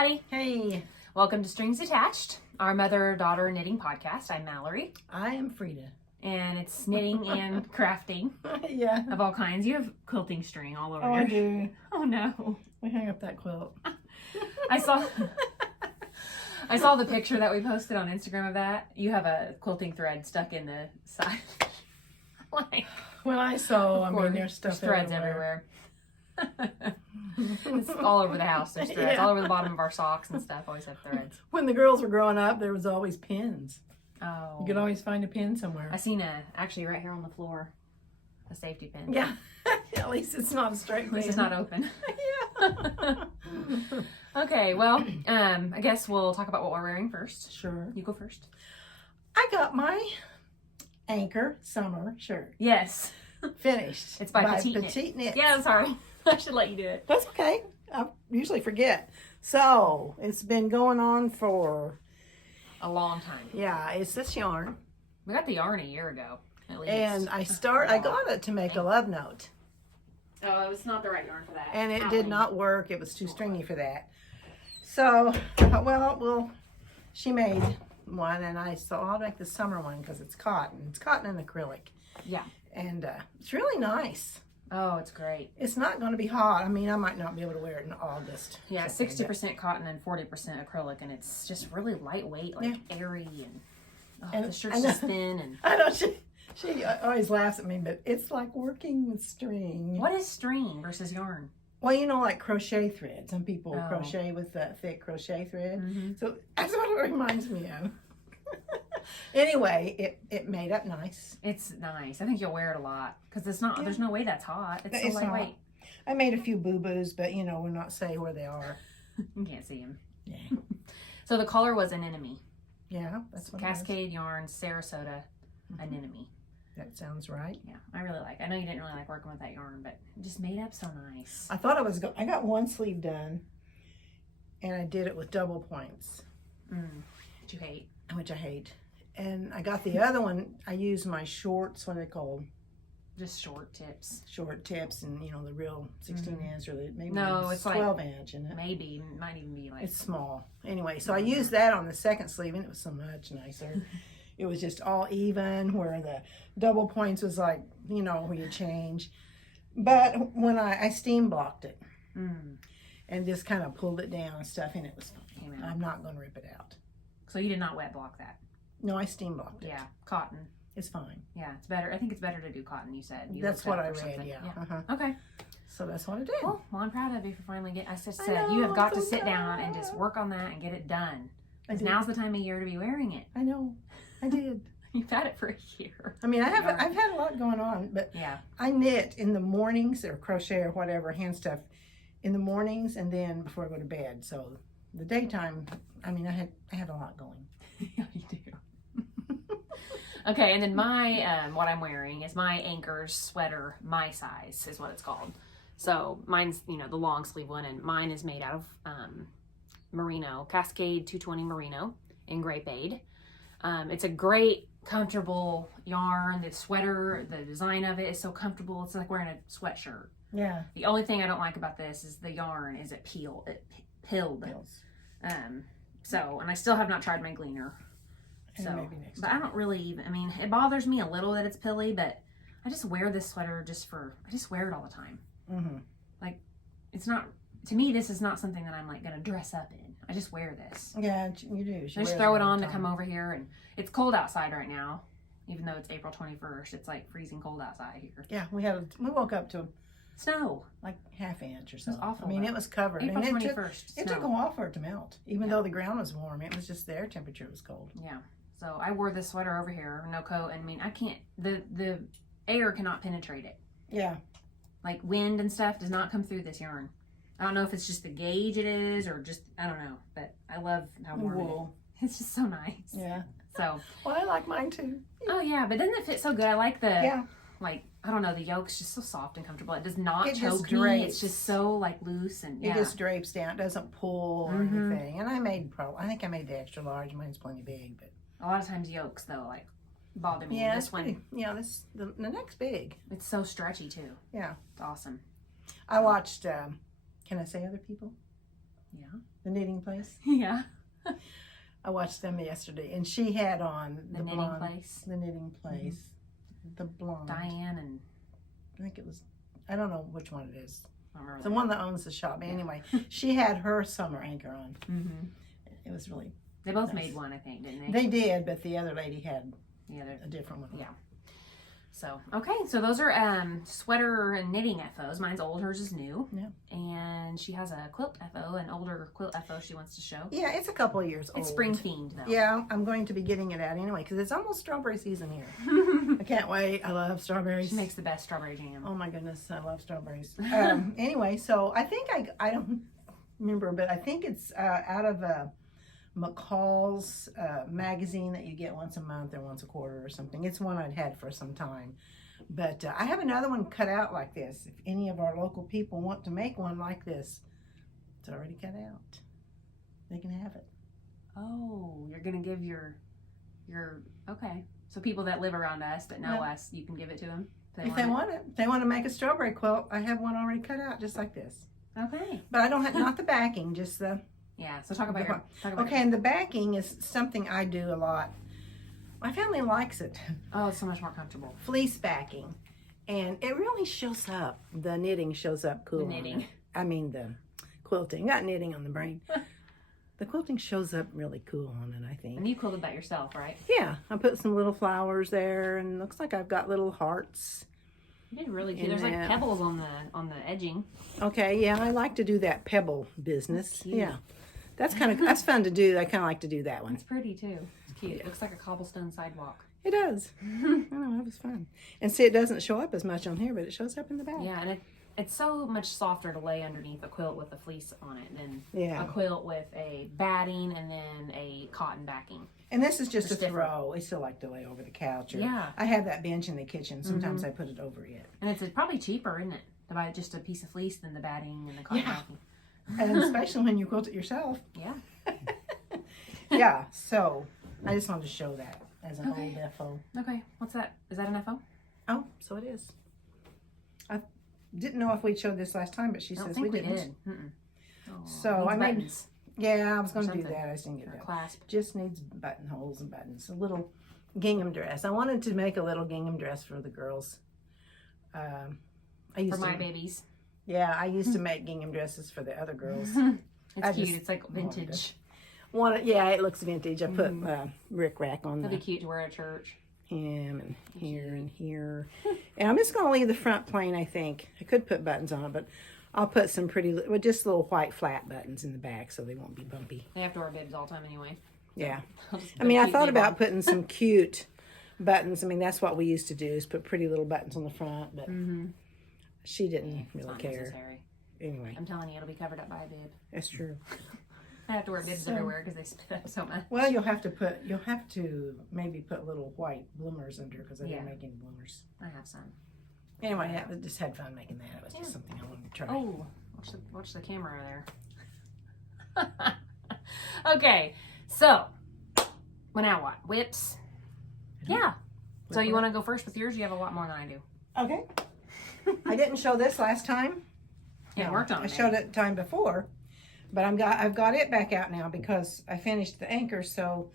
everybody. Hey. Welcome to Strings Attached, our mother-daughter knitting podcast. I'm Mallory. I am Frida. And it's knitting and crafting. Yeah. Of all kinds. You have quilting string all over I do. Oh no. We hang up that quilt. I saw the picture that we posted on Instagram of that. You have a quilting thread stuck in the side. Like, when I sew, I mean, there's stuff threads everywhere. It's all over the house. There's threads all over the bottom of our socks and stuff. Always have threads. When the girls were growing up, there was always pins. Oh. You could always find a pin somewhere. I seen actually right here on the floor, a safety pin. Yeah. At least it's not a straight pin. At least it's not open. Yeah. Okay, well, I guess we'll talk about what we're wearing first. Sure. You go first. I got my Anker summer shirt. Yes. Finished. It's by Petite Knit. Yeah, sorry. I should let you do it. That's okay. I usually forget. So, it's been going on for a long time. Yeah, it's this yarn. We got the yarn a year ago, at least. And I got it to make a love note. Oh, it was not the right yarn for that. And it did not work. It was too stringy for that. So, well, she made one, and I thought, I'll make the summer one because it's cotton. It's cotton and acrylic. Yeah. And it's really nice. Oh, it's great. It's not going to be hot. I mean, I might not be able to wear it in August. Yeah, 60% cotton and 40% acrylic, and it's just really lightweight, like airy, and the shirt's just thin. And I know she always laughs at me, but it's like working with string. What is string versus yarn? Well, you know, like crochet thread. Some people crochet with thick crochet thread. Mm-hmm. So that's what it reminds me of. Anyway, it made up nice. It's nice. I think you'll wear it a lot because it's not. Yeah. There's no way that's hot. It's so lightweight. I made a few boo-boos, but you know, we'll not say where they are. You can't see them. Yeah. So the color was Anemone. Yeah, that's what Cascade yarn, Sarasota, Anemone. That sounds right. Yeah, I really like. I know you didn't really like working with that yarn, but it just made up so nice. I thought I got one sleeve done, and I did it with double points. Which you hate. Which I hate. And I got the other one. I used my shorts. What are they called? Just short tips. Short tips, and you know the real 16 inch or maybe it's 12 like, inch, isn't it? Maybe might even be like it's small. Anyway, so I used that on the second sleeve, and it was so much nicer. It was just all even, where the double points was like, you know, where you change. But when I steam blocked it and just kind of pulled it down and stuff, and it was fine. I'm not going to rip it out. So you did not wet block that? No, I steam blocked it. Yeah, cotton. It's fine. Yeah, it's better. I think it's better to do cotton, you said. That's what I read, yeah. Okay. So that's what I did. Cool. Well, I'm proud of you for finally getting, I just said, you have got to sit down and just work on that and get it done. Because now's the time of year to be wearing it. I know. I did. You've had it for a year. I mean, I've had a lot going on, but I knit in the mornings, or crochet or whatever, hand stuff, in the mornings and then before I go to bed. So the daytime, I mean, I had a lot going. Yeah, you do. Okay, and then my, what I'm wearing is my Anker's sweater, my size is what it's called. So mine's, you know, the long sleeve one, and mine is made out of Merino, Cascade 220 Merino in Grapeade. It's a great, comfortable yarn. The sweater, the design of it is so comfortable. It's like wearing a sweatshirt. Yeah. The only thing I don't like about this is the yarn is it pilled. So, and I still have not tried my gleaner. So, maybe next time. I don't really even, I mean, it bothers me a little that it's pilly, but I just wear this sweater I just wear it all the time. Like, it's not, to me, this is not something that I'm like going to dress up in. I just wear this. Yeah, you do. I just throw it on to come over here, and it's cold outside right now. Even though it's April 21st, it's like freezing cold outside here. Yeah, we woke up to snow. Like ½ inch or so. It was awful. I mean, it was covered. April 21st. It took a while for it to melt. Even though the ground was warm, it was just their temperature was cold. Yeah. So I wore this sweater over here, no coat, and I mean, I can't, the air cannot penetrate it. Yeah. Like wind and stuff does not come through this yarn. I don't know if it's just the gauge it is, or just, I don't know, but I love how warm it is. It's just so nice. Yeah. So. Well, I like mine too. Oh yeah, but doesn't it fit so good? I like the, like, I don't know, the yoke's just so soft and comfortable. It does not choke me. It's just so like loose and it just drapes down. It doesn't pull or anything. And I think I made the extra large. Mine's plenty big, but. A lot of times yokes though, like, bother me. Yeah, this one. The neck's big. It's so stretchy too. Yeah. It's awesome. I watched, can I say other people? Yeah. The knitting place. Yeah. I watched them yesterday, and she had on The knitting blonde, place. The knitting place. The blonde. Diane and I think it was. I don't know which one it is. I don't remember The one that owns the shop. Yeah. Anyway, she had her summer anchor on. Mm-hmm. It was really. They both nice. made one, I think, didn't they? They did, but the other lady had Yeah, a different one. yeah. So, okay, so those are sweater and knitting FOs. Mine's old, hers is new. Yeah. And she has a quilt FO, an older quilt FO she wants to show. Yeah, it's a couple of years old. It's spring themed, though. Yeah, I'm going to be getting it out anyway because it's almost strawberry season here. I can't wait. I love strawberries. She makes the best strawberry jam. Oh my goodness, I love strawberries. Anyway, so I think I don't remember, but I think it's out of McCall's magazine that you get once a month or once a quarter or something. It's one I'd had for some time. But I have another one cut out like this. If any of our local people want to make one like this, it's already cut out. They can have it. Oh, you're going to give your, okay. So people that live around us, that know us, you can give it to them? If they want it. If they want to make a strawberry quilt, I have one already cut out just like this. Okay. But I don't have, not the backing, just the... Yeah, so talk about your... Okay, and the backing is something I do a lot. My family likes it. Oh, it's so much more comfortable. Fleece backing. And it really shows up. The knitting shows up cool. The knitting. I mean the quilting. Not knitting on the brain. The quilting shows up really cool on it, I think. And you quilted that yourself, right? Yeah, I put some little flowers there, and looks like I've got little hearts. You did really cute. There's like pebbles on the edging. Okay, yeah, I like to do that pebble business. That's cute. Yeah, that's kind of that's fun to do. I kind of like to do that one. It's pretty too. It's cute. It looks like a cobblestone sidewalk. It does. I know, it was fun. And see, it doesn't show up as much on here, but it shows up in the back. Yeah, and it's so much softer to lay underneath a quilt with a fleece on it than Yeah. a quilt with a batting and then a cotton backing. And this is just It's a different. throw. We still like to lay over the couch. Or Yeah. I have that bench in the kitchen. Sometimes I put it over it. And it's probably cheaper, isn't it, to buy just a piece of fleece than the batting and the cotton Yeah. backing. And especially when you quilt it yourself. Yeah. Yeah, so I just wanted to show that as an Okay. old FO. Okay. What's that? Is that an FO? Oh, so it is. I didn't know if we showed this last time, but she I don't says think we we didn't. did. Mm-mm. Oh, So needs I made, buttons yeah, I was going to do something. that. I just didn't get or a that. clasp. Just needs buttonholes and buttons. A little gingham dress. I wanted to make a little gingham dress for the girls. I used For my to, babies. yeah, I used to make gingham dresses for the other girls. It's I cute. just It's like vintage. Yeah, it looks vintage. I put rick rack on It'll the be cute to wear at church. hem and here and here. And I'm just going to leave the front plain, I think. I could put buttons on it, but I'll put some pretty, well, just little white flat buttons in the back so they won't be bumpy. They have to wear bibs all the time anyway. Yeah. I'll just I put mean, a I cute thought bib about on. putting some cute buttons. I mean, that's what we used to do is put pretty little buttons on the front, but she didn't It's really not care. necessary. Anyway, I'm telling you, it'll be covered up by a bib. that's true. I have to wear bibs So- everywhere because they spit up so much. Well, you'll have to maybe put little white bloomers under because I didn't make any bloomers. I have some. Anyway, I just had fun making that. It was just something I wanted to try. Oh, watch the camera there. Okay, so well, now what? Whips. Yeah. So you want to go first with yours? You have a lot more than I do. Okay. I didn't show this last time. Yeah, No, worked on I it. showed it the time before, but I've got it back out now because I finished the anchor. So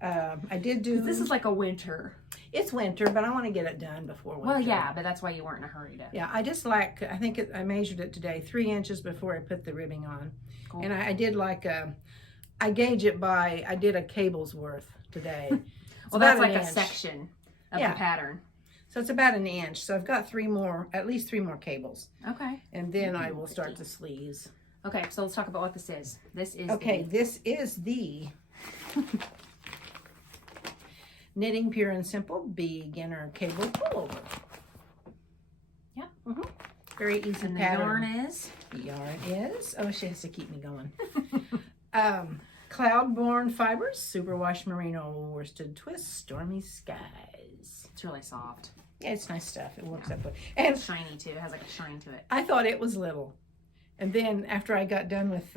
I did do. This is like a winter. It's winter, but I want to get it done before winter. Well, yeah, but that's why you weren't in a hurry to. Yeah, I just like, I think I measured it today, 3 inches before I put the ribbing on. Cool. And I did like, I gauge it by, I did a cable's worth today. It's Well, that's about like an a inch. section of Yeah. the pattern. So it's about an inch. So I've got at least three more cables. Okay. And then I will start the sleeves. Okay, so let's talk about what this is. This is Okay, this is the Knitting Pure and Simple Beginner Cable Pullover. Yeah. Very easy and the pattern. yarn is. The yarn is, oh, she has to keep me going. Cloudborn Fibers, Superwash Merino Worsted Twist, Stormy Skies. It's really soft. Yeah, it's nice stuff. It works up good. And It's shiny too. It has like a shine to it. I thought it was little. And then after I got done with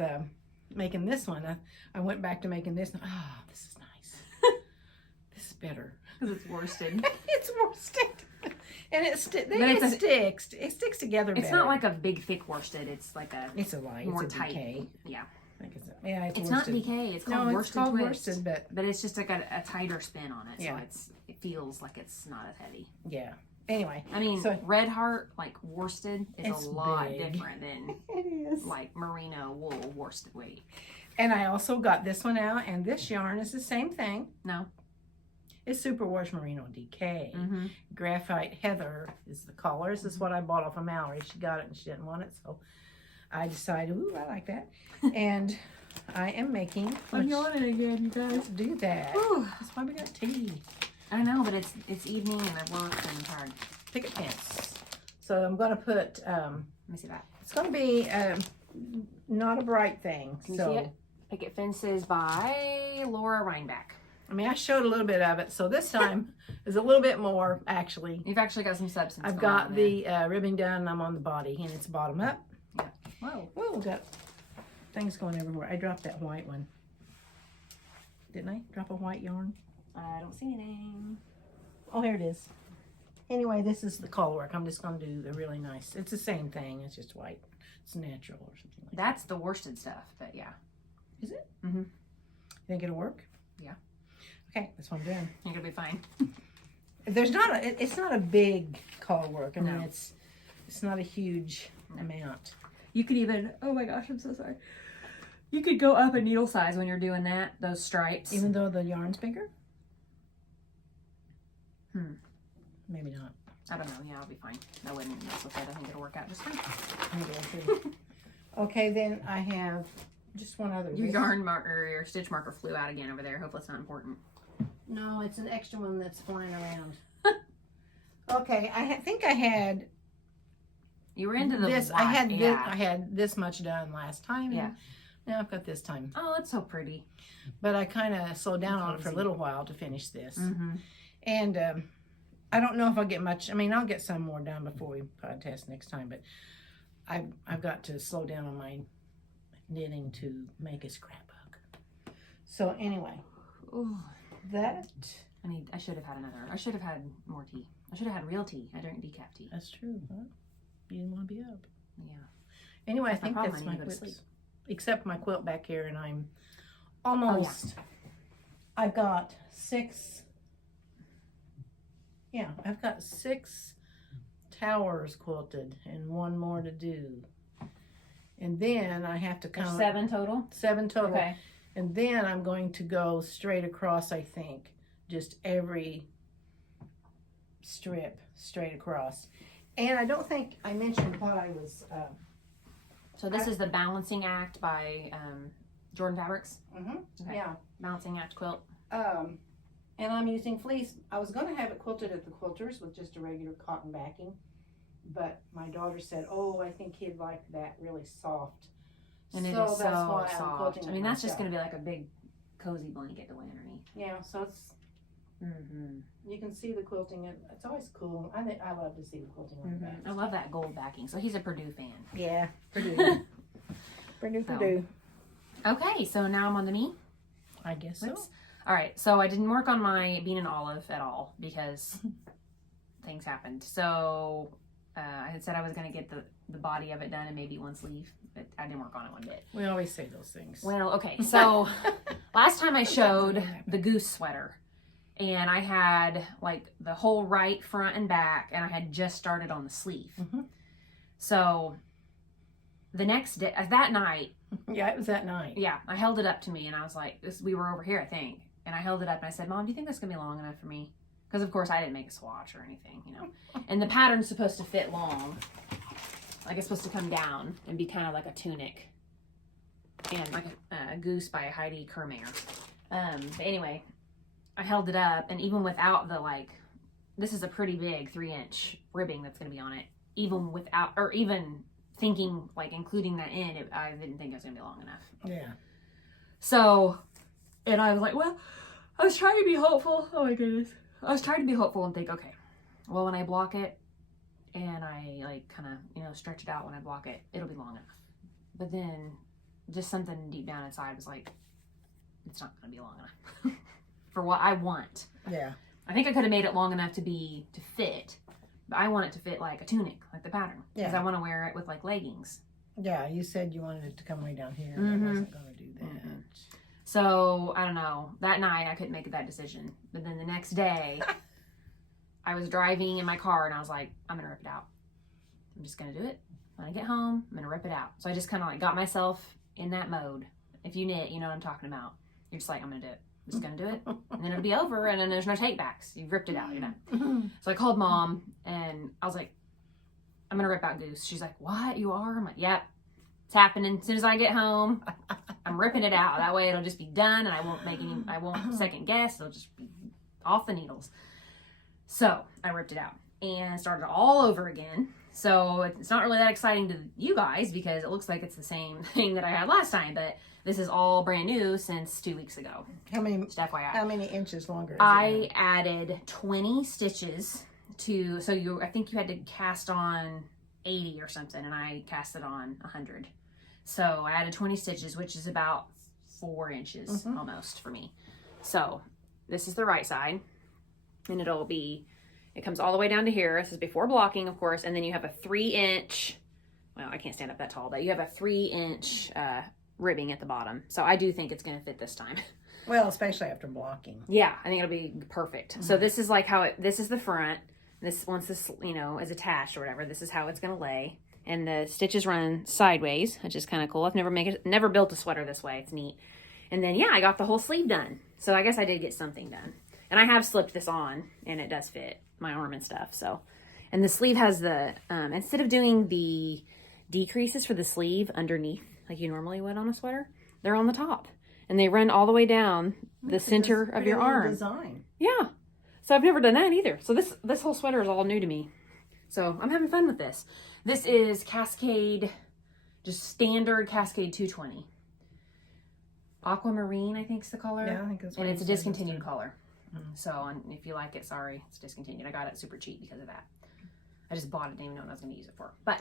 making this one, I went back to making this. Oh, this is nice. This is better. Because it's worsted. It's worsted. And it sticks. It sticks together better. It's not like a big thick worsted. It's like a It's a light. more It's a tight. decay. Yeah. think it's It's worsted. not DK. It's called No, worsted it's called twist. worsted, but it's just like a tighter spin on it, Yeah. so it feels like it's not as heavy. yeah. Anyway, I mean, so Red Heart, like worsted, is It's a lot big. different than it is. like merino wool worsted weight. And I also got this one out, and this yarn is the same thing. No. It's Superwash Merino DK. Mm-hmm. Graphite Heather is the color. This is what I bought off of Mallory. She got it and she didn't want it, so I decided, ooh, I like that. And I am making. I'm yawning again, you guys. Let's do that. Whew. That's why we got tea. I know, but it's evening and I've worked and I'm tired. Picket fence. So I'm going to put. Let me see that. It's going to be not a bright thing. Can you so see it? Picket Fences by Laura Reinbach. I mean, I showed a little bit of it. So this time is a little bit more actually. You've actually got some substance. I've going got on the ribbing done. I'm on the body and it's bottom up. Yeah. Whoa. Whoa, got things going everywhere. I dropped that white one. Didn't I drop a white yarn? I don't see anything. Oh, here it is. Anyway, this is the color work. I'm just going to do the really nice. It's the same thing. It's just white. It's natural or something like That's the worsted stuff, but yeah. that. Is it? Mm-hmm. You think it'll work? Yeah. Okay, that's what I'm doing. You're gonna be fine. There's not it's not a big color work. I mean, No. it's not a huge amount. You could even, oh my gosh, I'm so sorry. You could go up a needle size when you're doing that, those stripes. Even though the yarn's bigger? Maybe not. I don't know. Yeah, I'll be fine. I wouldn't mess with it. I think it'll work out just fine. Maybe I should. Okay, then I have just one other. Your yarn marker, your stitch marker flew out again over there. Hopefully it's not important. No, it's an extra one that's flying around. Okay, I think I had You were into the this. white, I had this much done last time. Yeah. Now I've got this time. Oh, it's so pretty. But I kind of slowed down on it for a little while to finish this. Mm-hmm. And I don't know if I'll get much. I mean, I'll get some more done before we podcast next time. But I've got to slow down on my knitting to make a scrapbook. So anyway, Ooh. that. I should have had another. I should have had more tea. I should have had real tea. I drink decaf tea. That's true. Huh? You didn't want to be up. Yeah. Anyway, That's I think my problem. that's I my need to go to quips. sleep. Except my quilt back here, and I'm almost. I've got 6. Yeah, I've got 6 towers quilted, and 1 more to do. And then I have to There's count 7 total? 7 total. Okay. And then I'm going to go straight across, I think. Just every strip straight across. And I don't think I mentioned what I was. So this is the Balancing Act by Jordan Fabrics. Okay. Yeah. Balancing Act quilt. And I'm using fleece. I was going to have it quilted at the quilters with just a regular cotton backing. But my daughter said, oh, I think he'd like that really soft. And it so is that's so why I'm soft. quilting I mean, it that's just myself. going to be like a big cozy blanket to lay underneath. Yeah, so it's, you can see the quilting. It's always cool. I love to see the quilting on the back. I love that gold backing. So he's a Purdue fan. Yeah, Purdue. Purdue. Okay, so now I'm on the me. I guess so. Whoops. All right, so I didn't work on my bean and olive at all because things happened. So I had said I was going to get the body of it done and maybe one sleeve, but I didn't work on it one bit. We always say those things. Well, okay, so last time I showed the Goose sweater, and I had like the whole right front and back, and I had just started on the sleeve. So the next day, that night. Yeah, it was that night. Yeah, I held it up to me, and I was like, we were over here, I think. And I held it up, and I said, Mom, do you think that's going to be long enough for me? Because, of course, I didn't make a swatch or anything, you know. And the pattern's supposed to fit long. Like, it's supposed to come down and be kind of like a tunic. And like a Goose by Heidi Kirrmaier. But anyway, I held it up, and even without the, like, this is a pretty big 3-inch ribbing that's going to be on it. Even without, or even thinking, like, including that in, I didn't think it was going to be long enough. Yeah. So, and I was like, well, I was trying to be hopeful. Oh my goodness. I was trying to be hopeful and think, okay, well, when I block it and I like kind of, you know, stretch it out when I block it, it'll be long enough. But then just something deep down inside was like, it's not going to be long enough for what I want. Yeah. I think I could have made it long enough to fit, but I want it to fit like a tunic, like the pattern. Because I want to wear it with like leggings. Yeah, you said you wanted it to come way down here. Mm-hmm. I wasn't going to that. So, I don't know. That night, I couldn't make that decision. But then the next day, I was driving in my car, and I was like, I'm going to rip it out. I'm just going to do it. When I get home, I'm going to rip it out. So, I just kind of like got myself in that mode. If you knit, you know what I'm talking about. You're just like, I'm going to do it. I'm just going to do it. And then it'll be over, and then there's no takebacks. You've ripped it out, you know. So, I called Mom, and I was like, I'm going to rip out Goose. She's like, what? You are? I'm like, yep. It's happening. As soon as I get home, I'm ripping it out. That way it'll just be done, and I won't second guess. It'll just be off the needles. So I ripped it out and started all over again. So it's not really that exciting to you guys because it looks like it's the same thing that I had last time, but this is all brand new since 2 weeks ago. How many? Just FYI. How many inches longer? I added 20 stitches to. So I think you had to cast on 80 or something, and I cast it on 100. So I added 20 stitches, which is about 4 inches almost for me. So this is the right side, and it comes all the way down to here. This is before blocking, of course, and then you have a 3-inch, well, I can't stand up that tall, but you have a 3-inch ribbing at the bottom. So I do think it's going to fit this time. Well, especially after blocking. Yeah, I think it'll be perfect. So this is like this is the front. Once this, is attached or whatever, this is how it's going to lay. And the stitches run sideways, which is kind of cool. I've never built a sweater this way. It's neat. And then, yeah, I got the whole sleeve done. So I guess I did get something done. And I have slipped this on, and it does fit my arm and stuff. So, and the sleeve has the, instead of doing the decreases for the sleeve underneath, like you normally would on a sweater, they're on the top. And they run all the way down the center of your arm. Design. Yeah. So I've never done that either. So this whole sweater is all new to me. So I'm having fun with this. This is Cascade, just standard Cascade 220. Aquamarine, I think is the color. Yeah, I think that's right. And it's a discontinued color. So if you like it, sorry, it's discontinued. I got it super cheap because of that. I just bought it, didn't even know what I was going to use it for. But,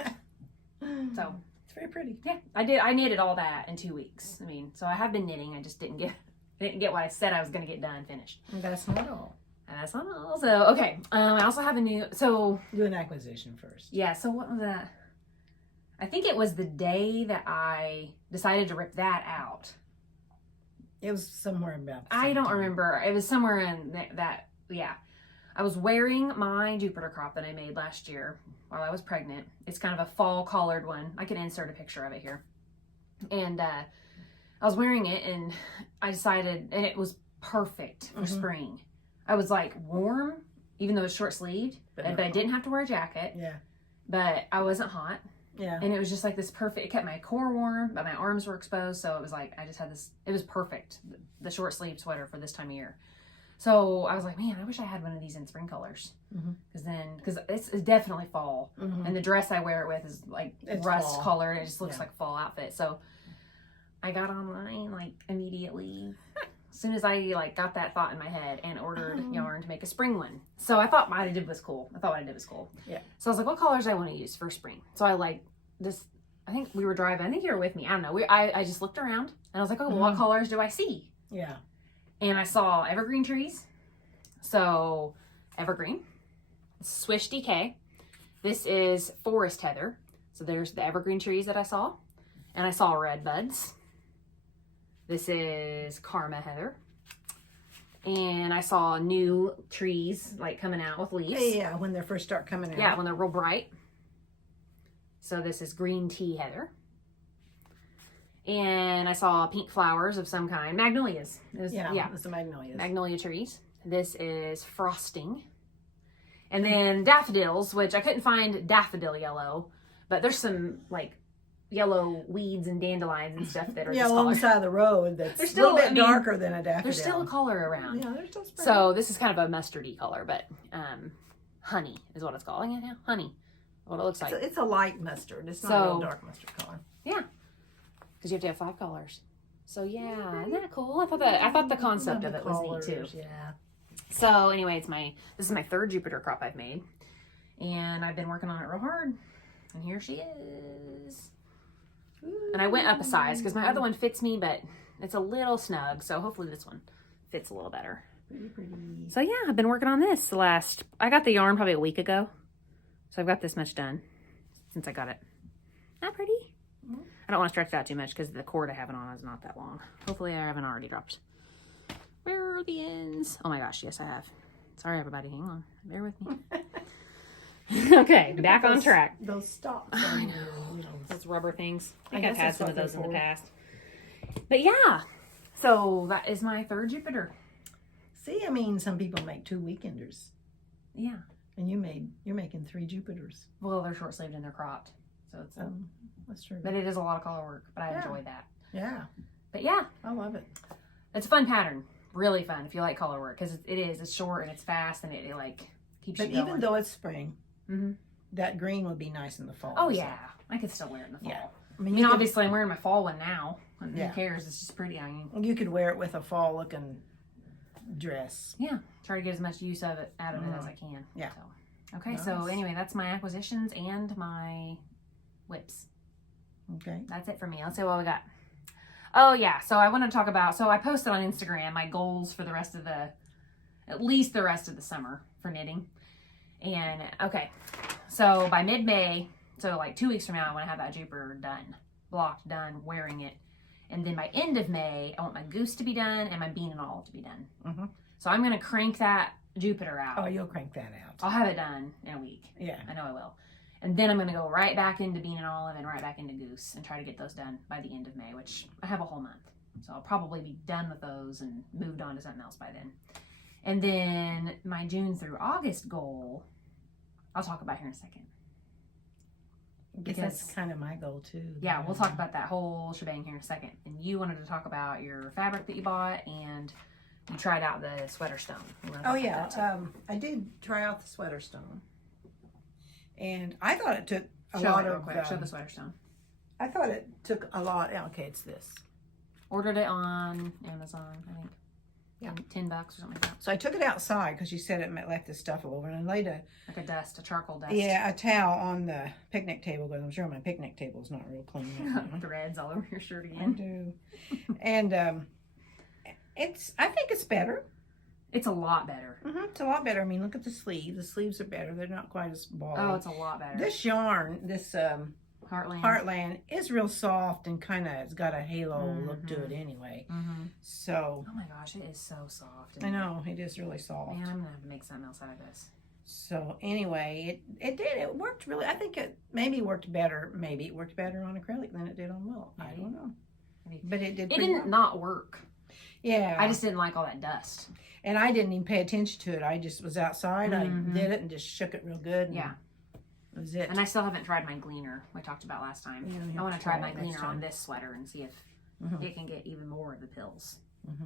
so. It's very pretty. Yeah, I knitted all that in 2 weeks. I mean, so I have been knitting. I just didn't get what I said I was going to get done finished. And that's not all. And that's not all. So, okay. I also have do an acquisition first. Yeah, so what was that? I think it was the day that I decided to rip that out. It was somewhere about I don't remember. It was somewhere in that, yeah. I was wearing my Jupiter crop that I made last year while I was pregnant. It's kind of a fall collared one. I can insert a picture of it here. And I was wearing it, and I decided, and it was perfect for spring. I was like warm, even though it was short sleeved, but I didn't have to wear a jacket. Yeah. But I wasn't hot. Yeah. And it was just like this perfect, it kept my core warm, but my arms were exposed. So it was like, I just had this, it was perfect. The short sleeve sweater for this time of year. So I was like, man, I wish I had one of these in spring colors. Because it's definitely fall. And the dress I wear it with is like rust colored. It just looks like a fall outfit. So I got online like immediately. As soon as I got that thought in my head and ordered yarn to make a spring one. So I thought what I did was cool. Yeah. So I was like, what colors I want to use for spring? So I I think we were driving. I think you were with me. I don't know. I just looked around and I was like, oh, well, what colors do I see? Yeah. And I saw evergreen trees. So evergreen, Swish DK. This is Forrest heather. So there's the evergreen trees that I saw. And I saw red buds. This is Karma heather. And I saw new trees coming out with leaves. Yeah, when they first start coming out. Yeah, when they're real bright. So this is green tea heather. And I saw pink flowers of some kind. Magnolias. It's the magnolias. Magnolia trees. This is frosting. And then daffodils, which I couldn't find daffodil yellow. But there's some yellow weeds and dandelions and stuff that are just along the side of the road that's still a little bit darker than a daffodil. There's still a color around. Yeah, there's still spring. So this is kind of a mustardy color, but honey is what it's calling it now. Honey. What it looks like. It's a light mustard. It's not a real dark mustard color. Yeah. Because you have to have 5 colors. So yeah, isn't that cool? I thought the concept of it was neat too. Yeah. So anyway, this is my 3rd Jupiter crop I've made. And I've been working on it real hard. And here she is. And I went up a size because my other one fits me, but it's a little snug. So hopefully this one fits a little better. Pretty. So yeah, I've been working on this I got the yarn probably a week ago. So I've got this much done since I got it. Not pretty? And don't want to stretch it out too much because the cord I have it on is not that long. Hopefully I haven't already dropped. Where are the ends? Oh my gosh, yes I have. Sorry everybody, hang on. Bear with me. Okay, back on track. Those stops. I know. Those rubber things. I think I've had some of those in the past. But yeah, so that is my third Jupiter. See, I mean, some people make 2 weekenders. Yeah. And you're making 3 Jupiters. Well, they're short sleeved and they're cropped. So it's that's true. But it is a lot of color work, but I enjoy that. Yeah. But yeah. I love it. It's a fun pattern. Really fun if you like color work, because it's short and it's fast and it like keeps you going. But even though it's spring, that green would be nice in the fall. Oh yeah, I could still wear it in the fall. Yeah. I mean obviously I'm wearing my fall one now. Who cares? It's just pretty. I mean, you could wear it with a fall looking dress. Yeah, try to get as much use of it out of it as I can. Yeah. So, okay, so anyway, that's my acquisitions and my whips. Okay. That's it for me. Let's see what we got. Oh yeah, so I want to talk about, so I posted on Instagram my goals for the rest of at least the rest of the summer for knitting. And okay, so by mid-May, so like 2 weeks from now, I want to have that Jupiter done, blocked, done, wearing it. And then by end of May, I want my Goose to be done and my Bean and All to be done. So I'm going to crank that Jupiter out. Oh, you'll crank that out. I'll have it done in a week. Yeah. I know I will. And then I'm going to go right back into Bean and Olive and right back into Goose and try to get those done by the end of May, which I have a whole month. So I'll probably be done with those and moved on to something else by then. And then my June through August goal, I'll talk about here in a second. Because that's kind of my goal too. Yeah, we'll talk about that whole shebang here in a second. And you wanted to talk about your fabric that you bought and you tried out the sweater stone. Oh yeah, I did try out the sweater stone. And I thought it took a lot of... Show the sweater stone. I thought it took a lot... Okay, it's this. Ordered it on Amazon, I think. Yeah. $10 or something like that. So I took it outside because you said it left the stuff all over. And I laid like a charcoal dust. Yeah, a towel on the picnic table because I'm sure my picnic table is not real clean. Threads all over your shirt again. I do. And I think it's better. It's a lot better. It's a lot better. I mean, look at the sleeves. The sleeves are better. They're not quite as ball. Oh, it's a lot better. This yarn, this Heartland is real soft and kind of, it's got a halo look to it anyway. So. Oh my gosh, it is so soft. I know, it is really soft. Man, I'm going to have to make something else out of this. So anyway, it worked really, I think it maybe worked better. Maybe it worked better on acrylic than it did on wool. I don't know. But it did. It didn't not work. Yeah. I just didn't like all that dust. And I didn't even pay attention to it. I just was outside. I did it and just shook it real good. And that was it. And I still haven't tried my gleaner we talked about last time. Yeah, I want to try my gleaner on this sweater and see if it can get even more of the pills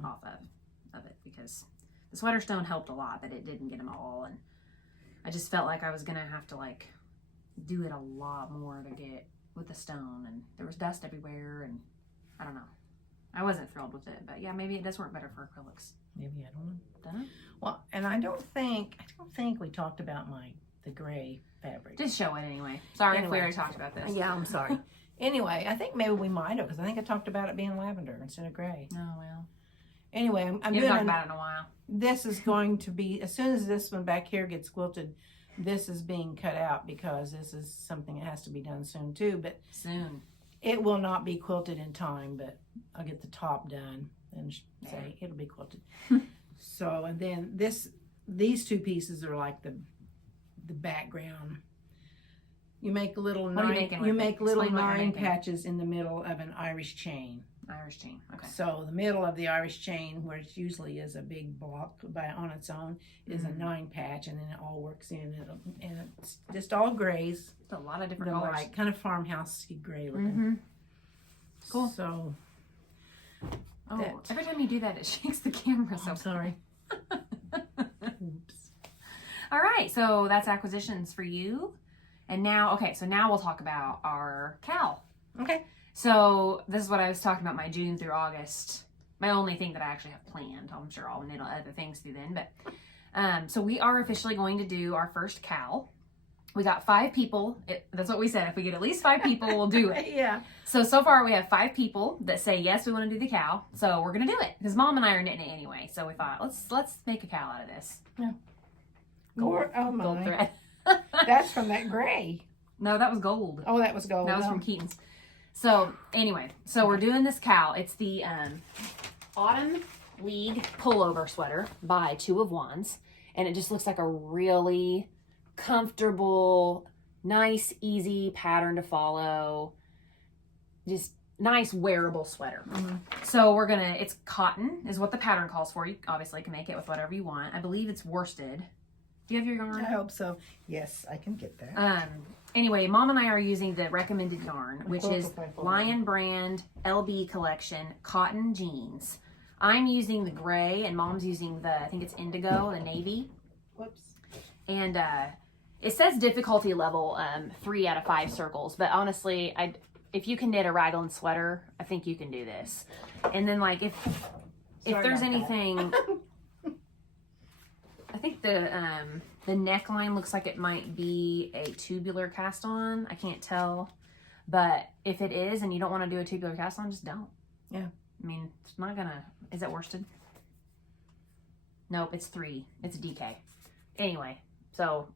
off of it, because the sweater stone helped a lot, but it didn't get them all. And I just felt like I was going to have to like do it a lot more to get with the stone, and there was dust everywhere, and I don't know. I wasn't thrilled with it, but yeah, maybe it does work better for acrylics. Maybe, I don't know. Done? Well, and I don't think we talked about the gray fabric. Just show it anyway. Sorry if we already talked about this. Yeah, I'm sorry. Anyway, I think maybe we might have, because I think I talked about it being lavender instead of gray. Oh, well. Anyway, I'm you doing talked about it in a while. This is going to be, as soon as this one back here gets quilted, this is being cut out because this is something that has to be done soon too. But soon. It will not be quilted in time, but I'll get the top done and say it'll be quilted. So, and then these two pieces are like the background. You make little nine patches in the middle of an Irish chain. Irish chain, okay. So the middle of the Irish chain, where it usually is a big block on its own, is a 9 patch, and then it all works in, and it's just all grays. It's a lot of different colors. Like kind of farmhouse gray looking. Cool. So. Every time you do that, it shakes the camera. So I'm sorry. Oops. All right, so that's acquisitions for you. And now, so now we'll talk about our KAL. Okay. So this is what I was talking about, my June through August. My only thing that I actually have planned. I'm sure I'll knit other things through then. But so we are officially going to do our first KAL. We got 5 people. That's what we said. If we get at least 5 people, we'll do it. Yeah. So far we have 5 people that say, yes, we want to do the KAL. So we're going to do it. Because Mom and I are knitting it anyway. So we thought, let's make a KAL out of this. Yeah. Gold thread. That's from that gray. No, that was gold. Oh, that was gold. That was from Keaton's. So anyway, so we're doing this KAL. It's the Autumn League pullover sweater by 2 of Wands. And it just looks like a really comfortable, nice, easy pattern to follow. Just nice wearable sweater. So it's cotton is what the pattern calls for. You obviously can make it with whatever you want. I believe it's worsted. Do you have your yarn? I hope so. Yes, I can get that. Anyway, Mom and I are using the recommended yarn, which is Lion Brand LB Collection Cotton Jeans. I'm using the gray, and Mom's using the, I think it's indigo, the navy. Whoops. And it says difficulty level 3 out of 5 circles, but honestly, if you can knit a raglan sweater, I think you can do this. And then like if there's anything, I think the neckline looks like it might be a tubular cast on. I can't tell, but if it is and you don't want to do a tubular cast on, just don't. Yeah. I mean, it's not gonna. Is it worsted? Nope, it's 3. It's a DK. Anyway, so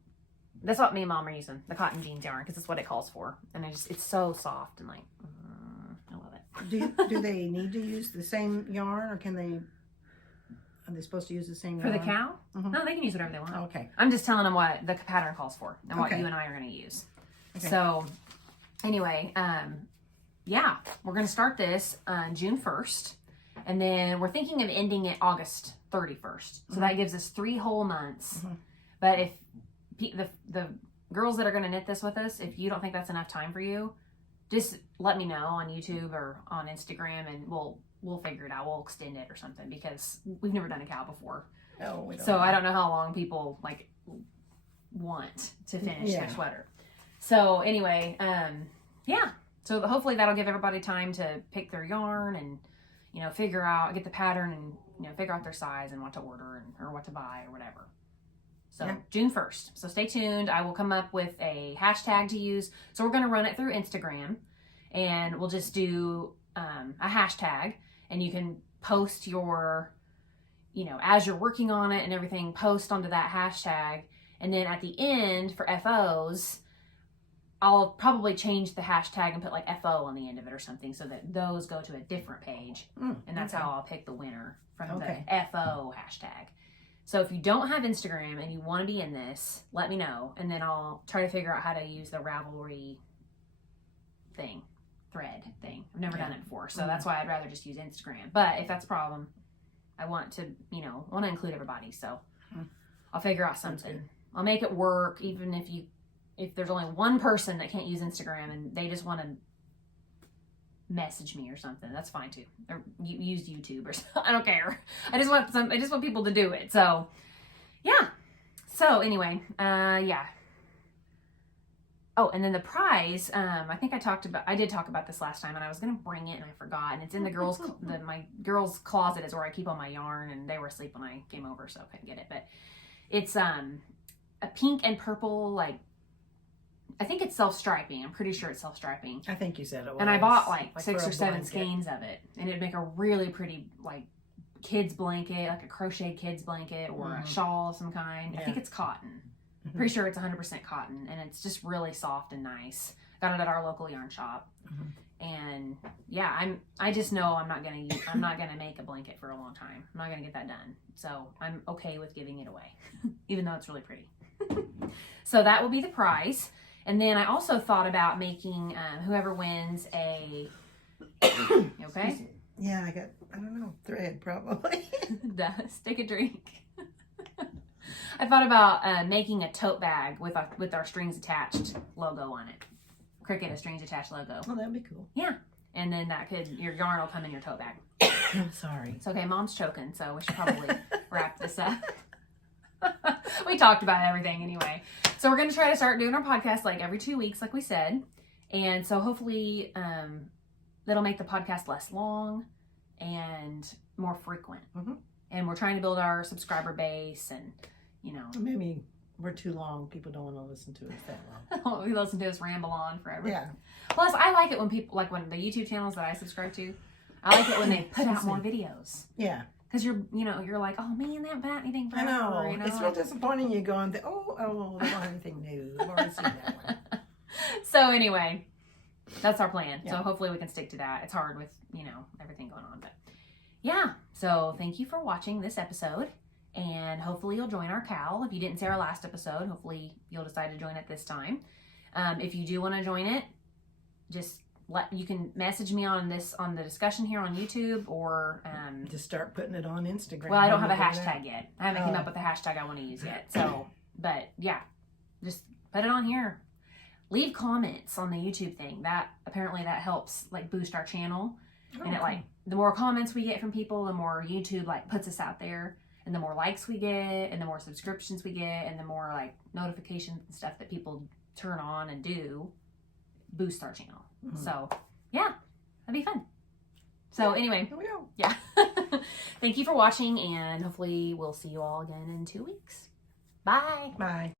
that's what me and Mom are using, the cotton jeans yarn, because it's what it calls for, and it's so soft and like I love it. Do they need to use the same yarn, or are they supposed to use the same yarn? For the KAL? No, they can use whatever they want. Okay. I'm just telling them what the pattern calls for and what you and I are going to use. Okay. So anyway, yeah, we're going to start this on June 1st, and then we're thinking of ending it August 31st. So that gives us 3 whole months. But if the girls that are going to knit this with us, if you don't think that's enough time for you, just let me know on YouTube or on Instagram, and we'll figure it out. We'll extend it or something, because we've never done a KAL before. Oh, we don't so know. I don't know how long people like want to finish their sweater. So anyway, yeah. So hopefully that'll give everybody time to pick their yarn and, get the pattern and, figure out their size and what to order or what to buy or whatever. So June 1st. So stay tuned. I will come up with a hashtag to use. So we're going to run it through Instagram, and we'll just do a hashtag, and you can post your, as you're working on it and everything, post onto that hashtag. And then at the end for FOs, I'll probably change the hashtag and put like FO on the end of it or something, so that those go to a different page. And that's how I'll pick the winner from the FO hashtag. So if you don't have Instagram and you want to be in this, let me know, and then I'll try to figure out how to use the Ravelry thread thing. I've never done it before, so that's why I'd rather just use Instagram. But if that's a problem, I want to, include everybody, so I'll figure out something. I'll make it work, even if there's only one person that can't use Instagram and they just want to message me or something, that's fine too. Or use YouTube or something. I don't care. I just want people to do it. So yeah. So anyway, yeah. Oh, and then the prize, I think I did talk about this last time, and I was going to bring it and I forgot, and it's in the my girls' closet is where I keep all my yarn, and they were asleep when I came over, so I couldn't get it. But it's a pink and purple, like, I think it's self-striping. I'm pretty sure it's self-striping. I think you said it was. And I bought like 6 or 7 skeins of it, and it'd make a really pretty like kids blanket, like a crocheted kids blanket or a shawl of some kind. I think it's cotton. Pretty sure it's 100% cotton, and it's just really soft and nice. Got it at our local yarn shop. And yeah, I just know I'm not gonna make a blanket for a long time. I'm not gonna get that done. So I'm okay with giving it away, even though it's really pretty. So that will be the prize. And then I also thought about making whoever wins a. You okay? Yeah, I don't know, thread probably. Take a drink. I thought about making a tote bag with our strings attached logo on it. Cricut, a strings attached logo. Oh, that'd be cool. Yeah. And then your yarn will come in your tote bag. I'm sorry. It's okay. Mom's choking, so we should probably wrap this up. We talked about everything anyway. So we're going to try to start doing our podcast like every 2 weeks, like we said. And so hopefully that'll make the podcast less long and more frequent. And we're trying to build our subscriber base, and, Maybe we're too long. People don't want to listen to us that long. We listen to us ramble on forever. Yeah. Plus, I like it when people, like when the YouTube channels that I subscribe to, I like it when they put out more videos. Yeah. Because you're like, oh man, they haven't put out anything forever. I know. It's real disappointing. You go on, they don't have anything new. I've already seen that one. So anyway, That's our plan. Yeah. So hopefully we can stick to that. It's hard with, you know, everything going on. But yeah. So thank you for watching this episode. And hopefully you'll join our KAL. If you didn't see our last episode, hopefully you'll decide to join it this time. If you do want to join it, you can message me on the discussion here on YouTube, or just start putting it on Instagram. Well, I don't have a hashtag yet. I haven't came up with the hashtag I want to use yet. So, but yeah, just put it on here. Leave comments on the YouTube thing. That apparently that helps like boost our channel. And it like the more comments we get from people, the more YouTube like puts us out there, and the more likes we get, and the more subscriptions we get, and the more like notifications and stuff that people turn on and do boost our channel. So yeah, that'd be fun. So anyway, yeah. Thank you for watching, and hopefully we'll see you all again in 2 weeks. Bye. Bye.